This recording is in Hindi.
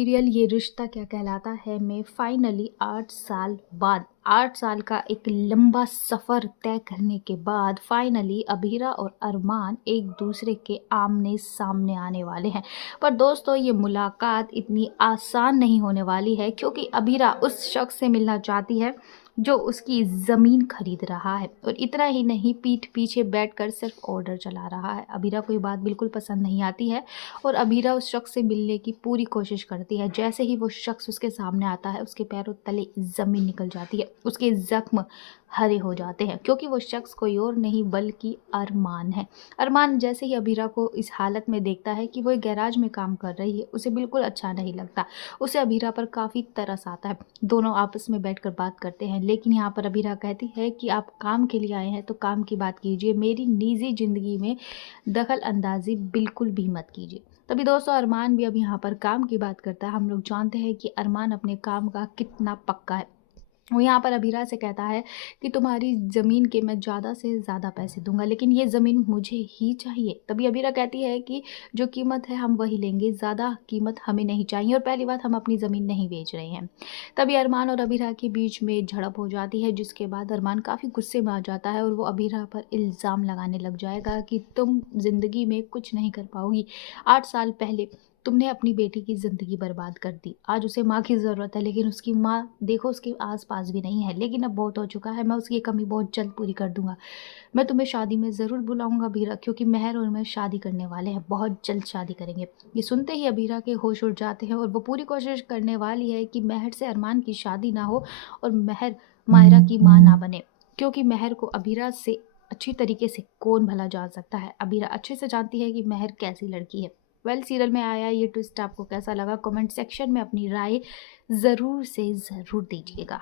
सीरियल ये रिश्ता क्या कहलाता है में फाइनली 8 साल बाद 8 साल का एक लंबा सफ़र तय करने के बाद फाइनली अभीरा और अरमान एक दूसरे के आमने सामने आने वाले हैं। पर दोस्तों, ये मुलाकात इतनी आसान नहीं होने वाली है, क्योंकि अभीरा उस शख्स से मिलना चाहती है जो उसकी ज़मीन खरीद रहा है, और इतना ही नहीं, पीठ पीछे बैठकर सिर्फ ऑर्डर चला रहा है। अभीरा को ये बात बिल्कुल पसंद नहीं आती है और अभीरा उस शख्स से मिलने की पूरी कोशिश करती है। जैसे ही वो शख्स उसके सामने आता है, उसके पैरों तले ज़मीन निकल जाती है, उसके ज़ख्म हरे हो जाते हैं, क्योंकि वो शख्स कोई और नहीं बल्कि अरमान है। अरमान जैसे ही अभीरा को इस हालत में देखता है कि वो एक गैराज में काम कर रही है, उसे बिल्कुल अच्छा नहीं लगता। उसे अभीरा पर काफ़ी तरस आता है। दोनों आपस में बैठकर बात करते हैं, लेकिन यहाँ पर अभीरा कहती है कि आप काम के लिए आए हैं तो काम की बात कीजिए, मेरी निजी ज़िंदगी में दखल अंदाजी बिल्कुल भी मत कीजिए। तभी दोस्तों, अरमान भी अब यहाँ पर काम की बात करता है। हम लोग जानते हैं कि अरमान अपने काम का कितना पक्का है। वो यहाँ पर अभीरा से कहता है कि तुम्हारी ज़मीन के मैं ज़्यादा से ज़्यादा पैसे दूंगा, लेकिन ये ज़मीन मुझे ही चाहिए। तभी अभीरा कहती है कि जो कीमत है हम वही लेंगे, ज़्यादा कीमत हमें नहीं चाहिए, और पहली बात, हम अपनी ज़मीन नहीं बेच रहे हैं। तभी अरमान और अभीरा के बीच में झड़प हो जाती है, जिसके बाद अरमान काफ़ी गुस्से में आ जाता है और वो अभीरा पर इल्ज़ाम लगाने लग जाएगा कि तुम ज़िंदगी में कुछ नहीं कर पाओगी। 8 साल पहले तुमने अपनी बेटी की ज़िंदगी बर्बाद कर दी। आज उसे माँ की ज़रूरत है, लेकिन उसकी माँ देखो उसके आस-पास भी नहीं है। लेकिन अब बहुत हो चुका है, मैं उसकी ये कमी बहुत जल्द पूरी कर दूँगा। मैं तुम्हें शादी में ज़रूर बुलाऊँगा अभीरा, क्योंकि मेहर और मैं शादी करने वाले हैं, बहुत जल्द शादी करेंगे। ये सुनते ही अभीरा के होश उड़ जाते हैं और वो पूरी कोशिश करने वाली है कि मेहर से अरमान की शादी ना हो और मेहर मायरा की माँ ना बने, क्योंकि मेहर को अभीरा से अच्छी तरीके से कौन भला जान सकता है। अभीरा अच्छे से जानती है कि मेहर कैसी लड़की है। सीरियल में आया ये ट्विस्ट आपको कैसा लगा? कमेंट सेक्शन में अपनी राय ज़रूर से ज़रूर दीजिएगा।